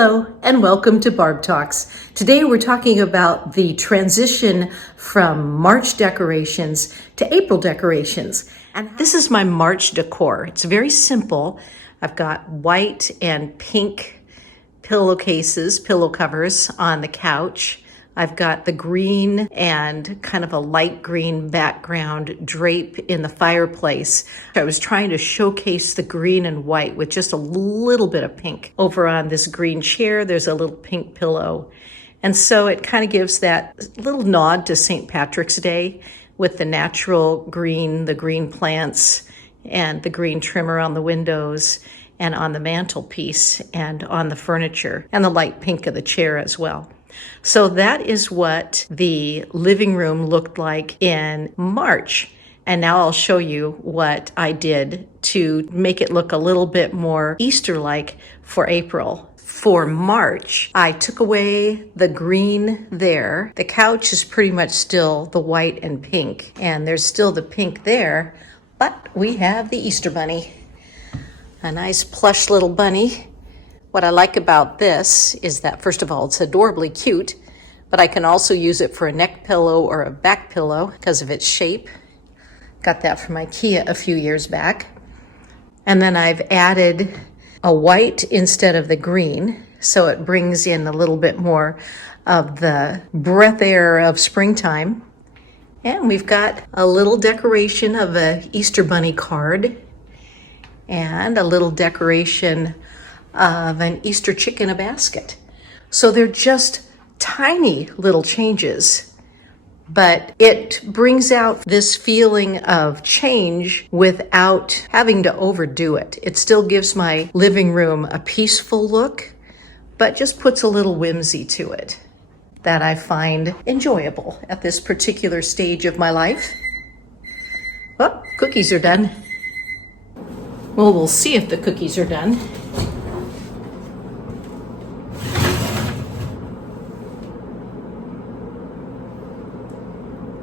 Hello and welcome to Barb Talks. Today we're talking about the transition from March decorations to April decorations. And this is my March decor. It's very simple. I've got white and pink pillowcases, pillow covers on the couch. I've got the green and kind of a light green background drape in the fireplace. I was trying to showcase the green and white with just a little bit of pink. Over on this green chair, there's a little pink pillow. And so it kind of gives that little nod to St. Patrick's Day with the natural green, the green plants, and the green trim around the windows and on the mantelpiece and on the furniture, and the light pink of the chair as well. So that is what the living room looked like in March. And now I'll show you what I did to make it look a little bit more Easter-like for April. For March, I took away the green there. The couch is pretty much still the white and pink, and there's still the pink there, but we have the Easter bunny. A nice plush little bunny. What I like about this is that, first of all, it's adorably cute, but I can also use it for a neck pillow or a back pillow because of its shape. Got that from IKEA a few years back. And then I've added a white instead of the green, so it brings in a little bit more of the breath air of springtime. And we've got a little decoration of an Easter bunny card and a little decoration of an Easter chick in a basket. So they're just tiny little changes, but it brings out this feeling of change without having to overdo it. It still gives my living room a peaceful look, but just puts a little whimsy to it that I find enjoyable at this particular stage of my life. Oh, cookies are done. Well, we'll see if the cookies are done.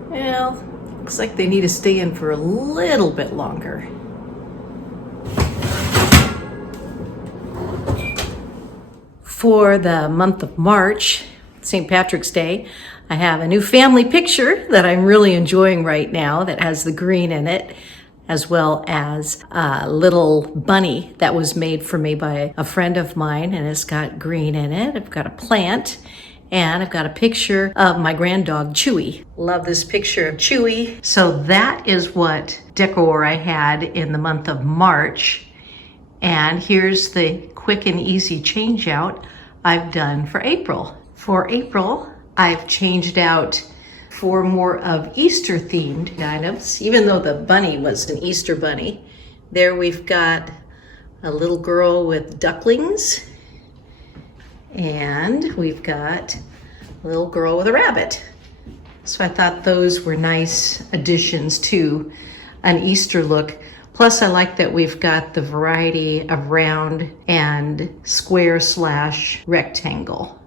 Well, looks like they need to stay in for a little bit longer. For the month of March, St. Patrick's Day, I have a new family picture that I'm really enjoying right now that has the green in it, as well as a little bunny that was made for me by a friend of mine, and it's got green in it. I've got a plant, and I've got a picture of my granddog, Chewy. Love this picture of Chewy. So that is what decor I had in the month of March. And here's the quick and easy change out I've done for April. For April, I've changed out 4 more of Easter themed items, even though the bunny was an Easter bunny. There we've got a little girl with ducklings, and we've got a little girl with a rabbit. So I thought those were nice additions to an Easter look. Plus I like that we've got the variety of round and square / rectangle.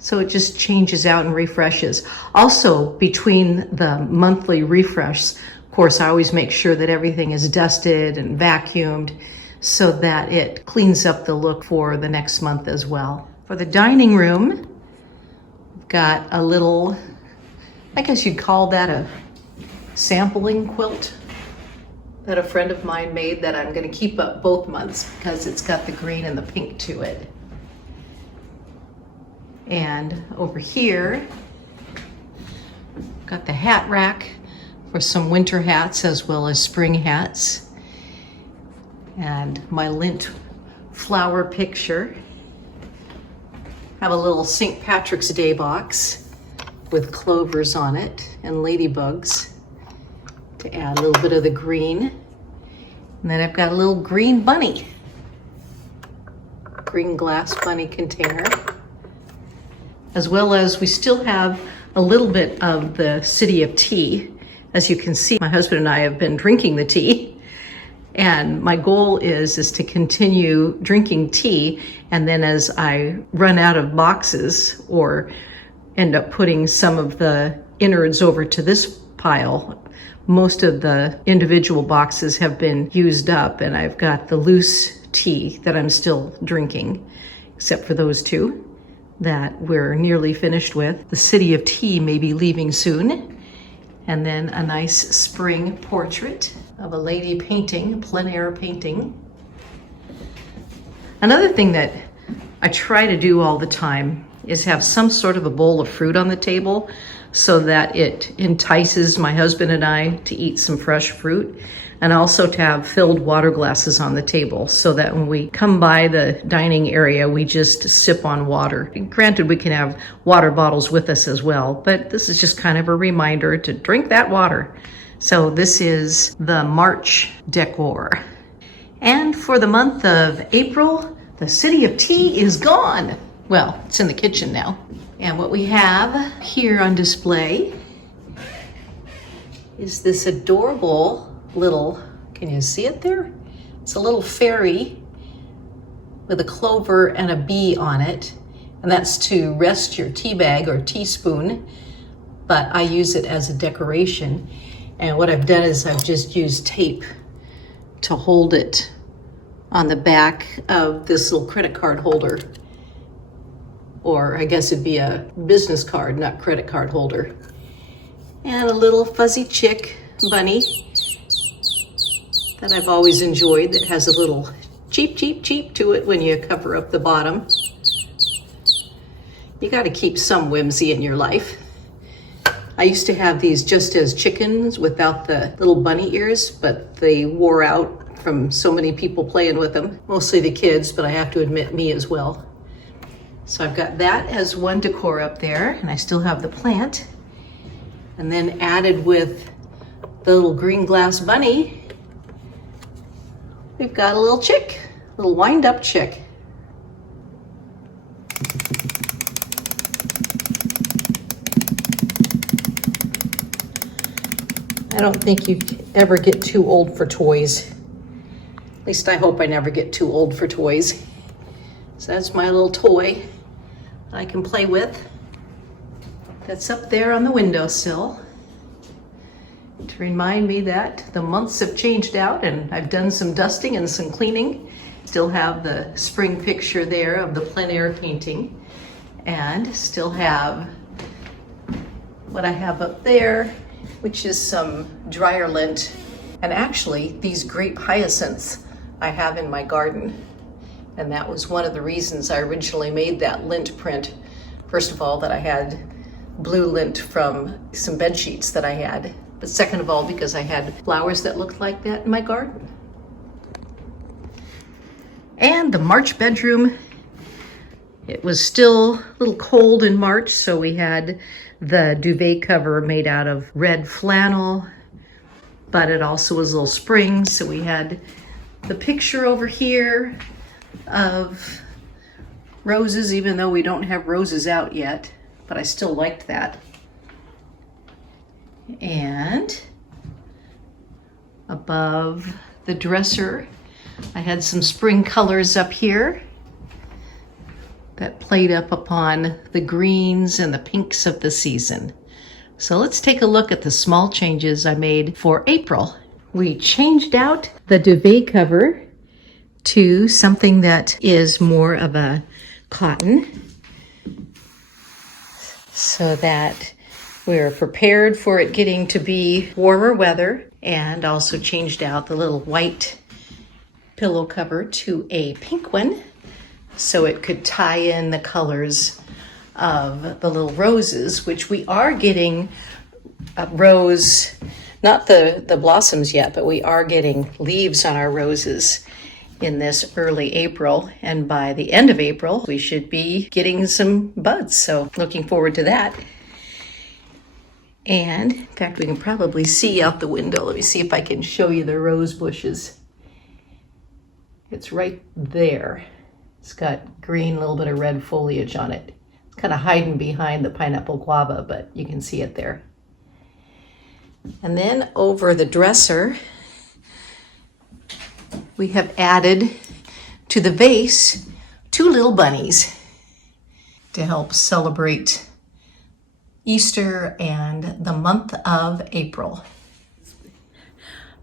So it just changes out and refreshes. Also, between the monthly refresh, of course, I always make sure that everything is dusted and vacuumed so that it cleans up the look for the next month as well. For the dining room, we've got a little, I guess you'd call that a sampling quilt that a friend of mine made that I'm gonna keep up both months because it's got the green and the pink to it. And over here, got the hat rack for some winter hats as well as spring hats. And my lint flower picture. Have a little St. Patrick's Day box with clovers on it and ladybugs to add a little bit of the green. And then I've got a little green bunny, green glass bunny container. As well as we still have a little bit of the City of Tea. As you can see, my husband and I have been drinking the tea, and my goal is to continue drinking tea, and then as I run out of boxes or end up putting some of the innards over to this pile, most of the individual boxes have been used up, and I've got the loose tea that I'm still drinking. except for those two that we're nearly finished with. The City of Tea may be leaving soon. And then a nice spring portrait of a lady painting, a plein air painting. Another thing that I try to do all the time is have some sort of a bowl of fruit on the table so that it entices my husband and I to eat some fresh fruit, and also to have filled water glasses on the table so that when we come by the dining area, we just sip on water. Granted, we can have water bottles with us as well, but this is just kind of a reminder to drink that water. So this is the March decor. And for the month of April, the City of Tea is gone. Well, it's in the kitchen now. And what we have here on display is this adorable little, can you see it there? It's a little fairy with a clover and a bee on it. And that's to rest your tea bag or teaspoon, but I use it as a decoration. And what I've done is I've just used tape to hold it on the back of this little credit card holder. Or I guess it'd be a business card, not credit card holder. And a little fuzzy chick bunny that I've always enjoyed that has a little cheep to it when you cover up the bottom. You got to keep some whimsy in your life. I used to have these just as chickens without the little bunny ears, but they wore out from so many people playing with them. Mostly the kids, but I have to admit me as well. So I've got that as one decor up there, and I still have the plant. And then added with the little green glass bunny, we've got a little chick, a little wind-up chick. I don't think you ever get too old for toys. At least I hope I never get too old for toys. So that's my little toy I can play with. That's up there on the windowsill to remind me that the months have changed out and I've done some dusting and some cleaning. Still have the spring picture there of the plein air painting, and still have what I have up there, which is some dryer lint, and actually these grape hyacinths I have in my garden. And that was one of the reasons I originally made that lint print. First of all, that I had blue lint from some bed sheets that I had. But second of all, because I had flowers that looked like that in my garden. And the March bedroom. It was still a little cold in March, so we had the duvet cover made out of red flannel, but it also was a little spring, so we had the picture over here of roses, even though we don't have roses out yet, but I still liked that. And above the dresser, I had some spring colors up here that played up upon the greens and the pinks of the season. So let's take a look at the small changes I made for April. We changed out the duvet cover to something that is more of a cotton, so that we're prepared for it getting to be warmer weather, and also changed out the little white pillow cover to a pink one so it could tie in the colors of the little roses, which we are getting rose, not the blossoms yet, but we are getting leaves on our roses in this early April, and by the end of April we should be getting some buds, so looking forward to that. And in fact, we can probably see out the window. Let me see if I can show you the rose bushes. It's right there. It's got green, a little bit of red foliage on it. It's kind of hiding behind the pineapple guava, but you can see it there. And then over the dresser, we have added to the vase 2 little bunnies to help celebrate Easter and the month of April.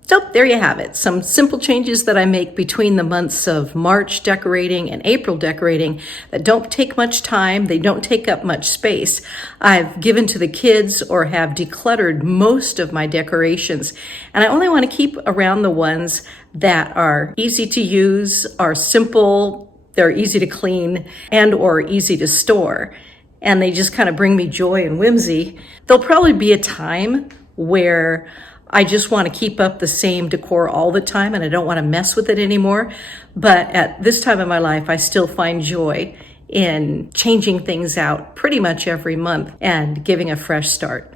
So there you have it. Some simple changes that I make between the months of March decorating and April decorating that don't take much time. They don't take up much space. I've given to the kids or have decluttered most of my decorations. And I only want to keep around the ones that are easy to use, are simple, they're easy to clean, and or easy to store. And they just kind of bring me joy and whimsy. There'll probably be a time where I just want to keep up the same decor all the time and I don't want to mess with it anymore. But at this time of my life, I still find joy in changing things out pretty much every month and giving a fresh start.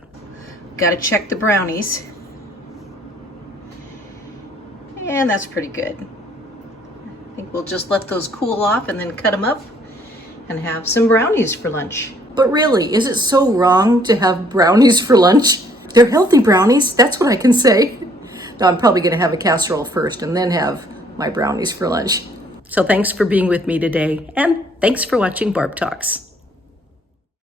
Got to check the brownies. And that's pretty good. I think we'll just let those cool off and then cut them up and have some brownies for lunch. But really, is it so wrong to have brownies for lunch? They're healthy brownies, that's what I can say. No, I'm probably gonna have a casserole first and then have my brownies for lunch. So thanks for being with me today, and thanks for watching Barb Talks.